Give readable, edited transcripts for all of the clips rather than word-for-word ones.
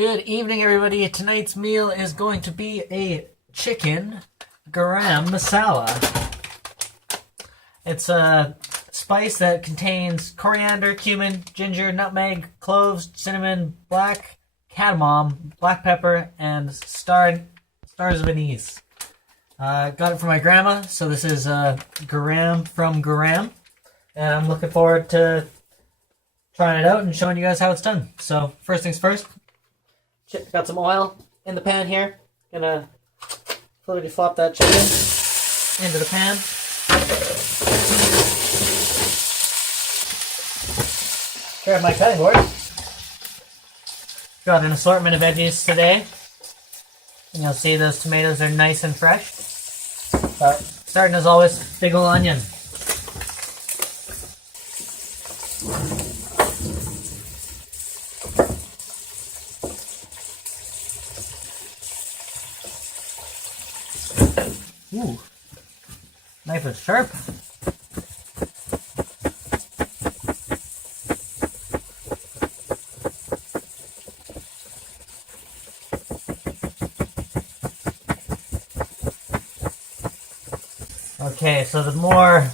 Good evening, everybody. Tonight's meal is going to be a chicken Garam Masala. It's a spice that contains coriander, cumin, ginger, nutmeg, cloves, cinnamon, black cardamom, black pepper, and stars of anise. Got it from my grandma, so this is Garam from Garam, and I'm looking forward to trying it out and showing you guys how it's done. So first things first. Got some oil in the pan here. Gonna flippity flop that chicken into the pan. Grab my cutting board. Got an assortment of veggies today. And you'll see those tomatoes are nice and fresh. But starting as always, big ol' onion. Ooh, knife is sharp. Okay, so the more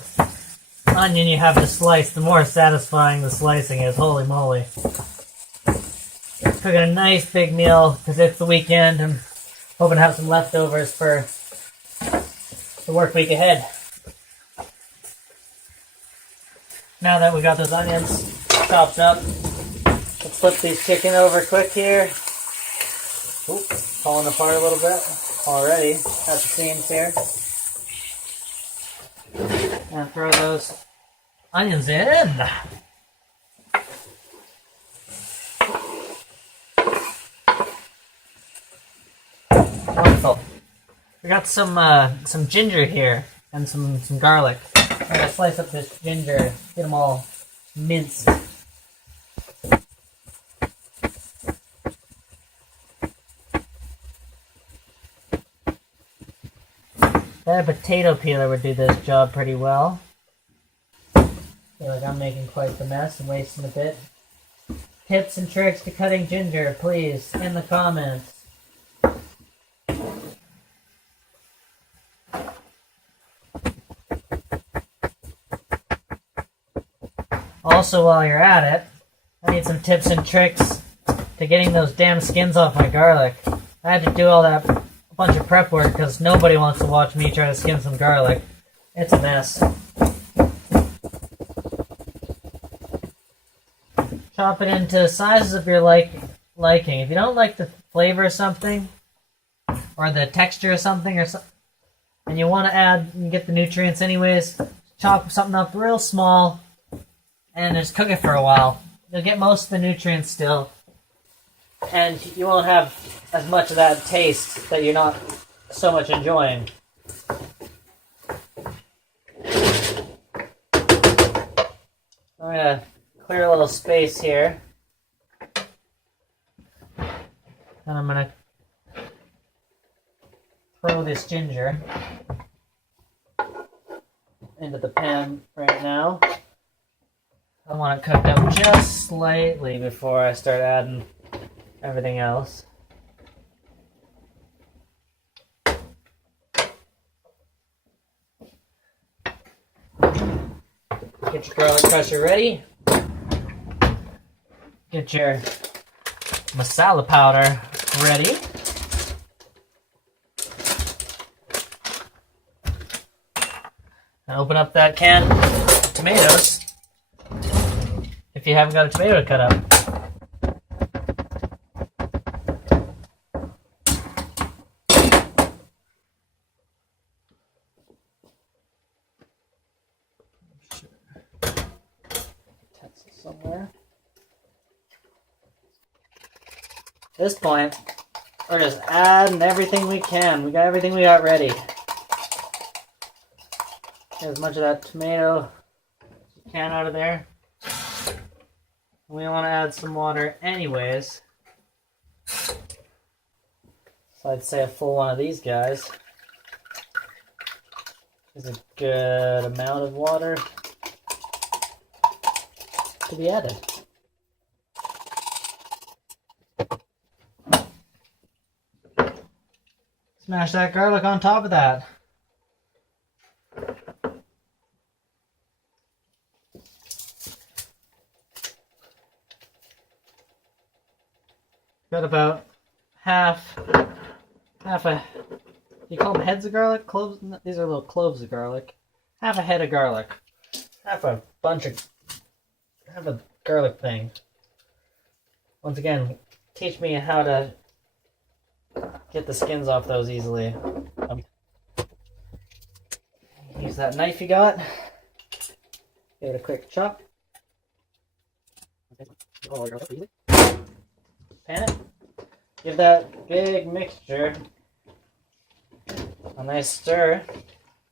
onion you have to slice, the more satisfying the slicing is. Holy moly. Cooking a nice big meal because it's the weekend and hoping to have some leftovers for the work week ahead. Now that we got those onions chopped up, let's flip these chicken over quick here. Oop, falling apart a little bit already at the seams here. And throw those onions in. Wonderful. We got some ginger here and some garlic. I'm gonna slice up this ginger, get them all minced. That potato peeler would do this job pretty well. Feel like I'm making quite the mess and wasting a bit. Tips and tricks to cutting ginger, please, in the comments. Also, while you're at it, I need some tips and tricks to getting those damn skins off my garlic. I had to do all that bunch of prep work because nobody wants to watch me try to skin some garlic. It's a mess. Chop it into sizes of your liking. If you don't like the flavor of something, or the texture of something, and you want to add and get the nutrients anyways, chop something up real small and just cook it for a while. You'll get most of the nutrients still, and you won't have as much of that taste that you're not so much enjoying. I'm gonna clear a little space here, and I'm gonna throw this ginger into the pan right now. I want it cooked up just slightly before I start adding everything else. Get your garlic crusher ready. Get your masala powder ready. And open up that can of tomatoes if you haven't got a tomato to cut up. Somewhere. At this point, we're just adding everything we can. We got everything we got ready. Get as much of that tomato as you can out of there. We want to add some water anyways. So I'd say a full one of these guys is a good amount of water to be added. Smash that garlic on top of that. Got about half a, you call them heads of garlic? Cloves? These are little cloves of garlic. Half a head of garlic. Half a garlic thing. Once again, teach me how to get the skins off those easily. Use that knife you got. Give it a quick chop. Pan it. Give that big mixture a nice stir.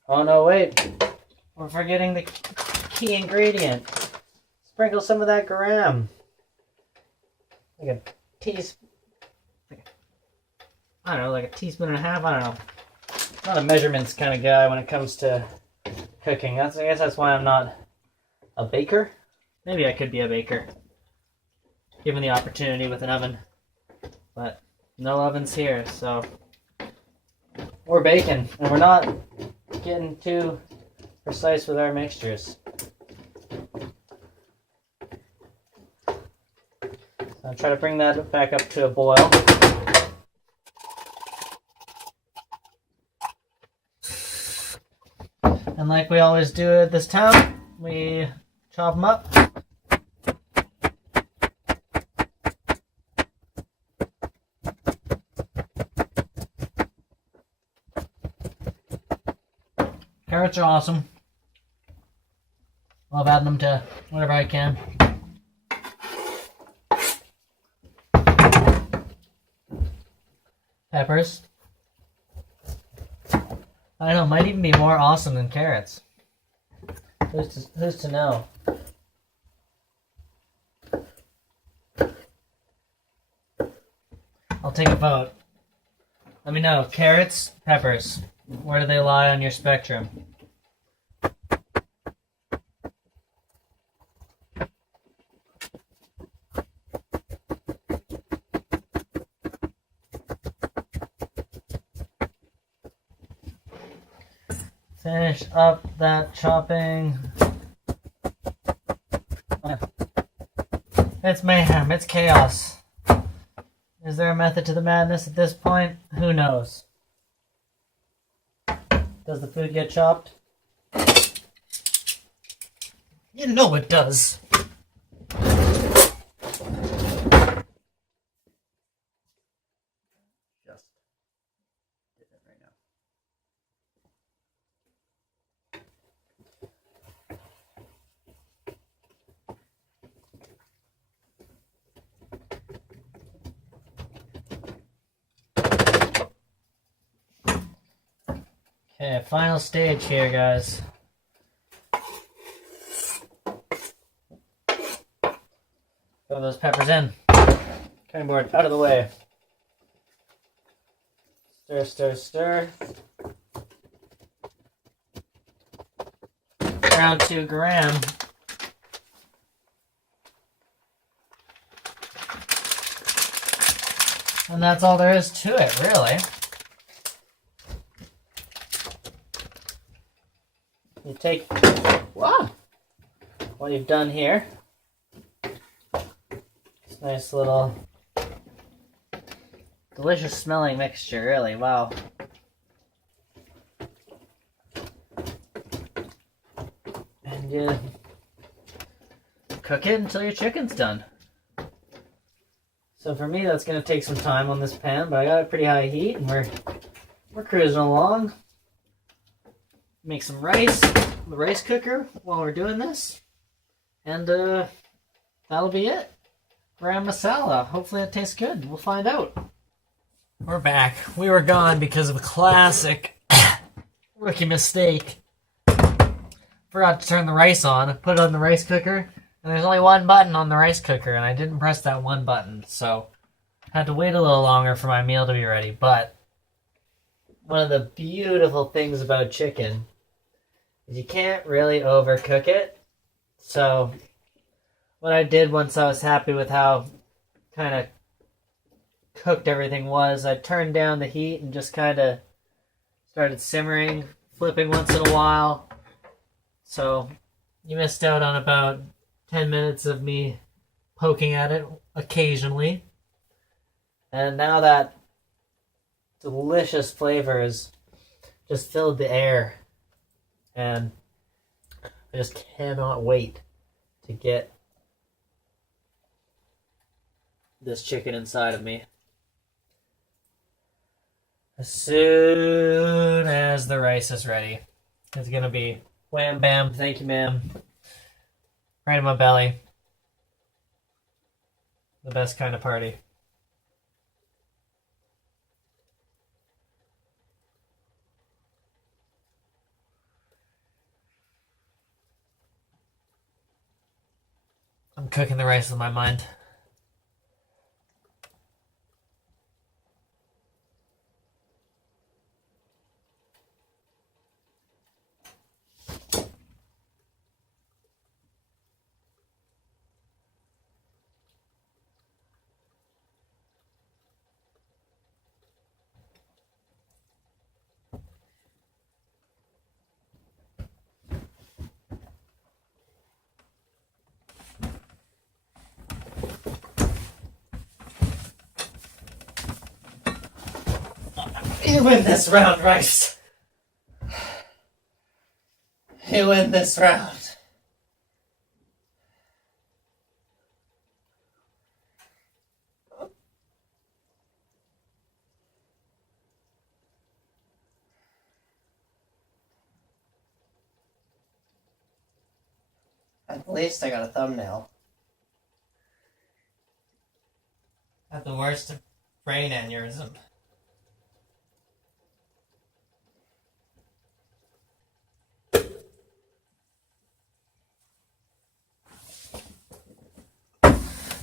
Oh no, wait. We're forgetting the key ingredient. Sprinkle some of that garam. Like a teaspoon. I don't know, like a teaspoon and a half. I don't know. I'm not a measurements kind of guy when it comes to cooking. I guess that's why I'm not a baker. Maybe I could be a baker, given the opportunity with an oven. But no ovens here, so we're baking, and we're not getting too precise with our mixtures. So I'll try to bring that back up to a boil. And like we always do at this time, we chop them up. Carrots are awesome. Love adding them to whatever I can. Peppers. I don't know, might even be more awesome than carrots. Who's to know? I'll take a vote. Let me know. Carrots, peppers. Where do they lie on your spectrum? Finish up that chopping. It's mayhem. It's chaos. Is there a method to the madness at this point? Who knows? Does the food get chopped? You know it does. Just did it right now. Okay, final stage here, guys. Throw those peppers in. Cutting board out of the way. Stir, stir, stir. Round 2 garam. And that's all there is to it, really. You take what you've done here. This nice little delicious smelling mixture, really. Wow. And you cook it until your chicken's done. So for me, that's going to take some time on this pan, but I got a pretty high heat, and we're cruising along. Make some rice in the rice cooker while we're doing this, and that'll be it. Garam Masala. Hopefully it tastes good. We'll find out. We're back. We were gone because of a classic rookie mistake. Forgot to turn the rice on. Put it on the rice cooker, and there's only one button on the rice cooker, and I didn't press that one button, so I had to wait a little longer for my meal to be ready. But one of the beautiful things about chicken is you can't really overcook it. So what I did once I was happy with how kind of cooked everything was. I turned down the heat and just kind of started simmering, flipping once in a while. So you missed out on about 10 minutes of me poking at it occasionally. And now that delicious flavor has just filled the air. And I just cannot wait to get this chicken inside of me. As soon as the rice is ready, it's gonna be wham bam, thank you ma'am, right in my belly. The best kind of party. I'm cooking the rice with my mind. You win this round, Rice. You win this round. At least I got a thumbnail. At the worst, brain aneurysm.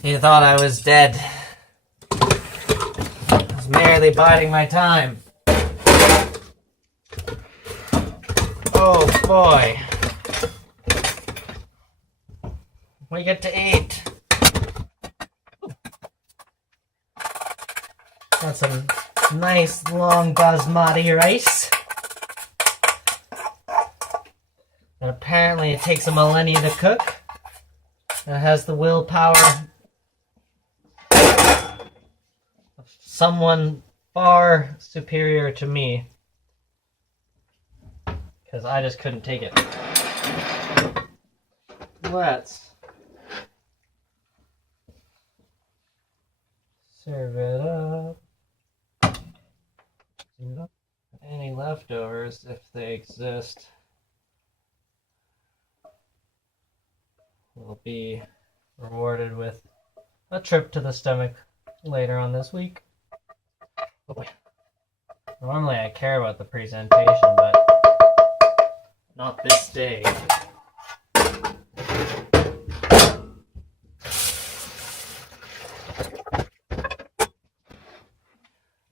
You thought I was dead. I was merely biding my time. Oh boy. We get to eat. Got some nice long basmati rice. And apparently it takes a millennia to cook. It has the willpower of someone far superior to me. Because I just couldn't take it. Let's serve it up. Any leftovers, if they exist, will be rewarded with a trip to the stomach later on this week. Oh boy. Normally I care about the presentation, but not this day.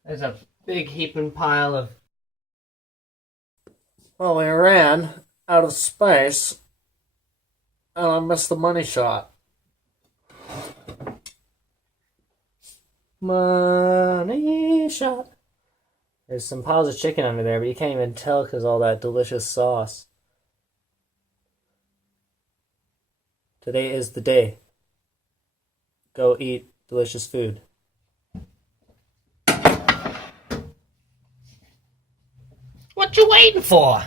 There's a big heaping pile of... Well, we ran out of space, and I missed the money shot. Money shot. There's some piles of chicken under there, but you can't even tell because all that delicious sauce. Today is the day. Go eat delicious food. What you waiting for?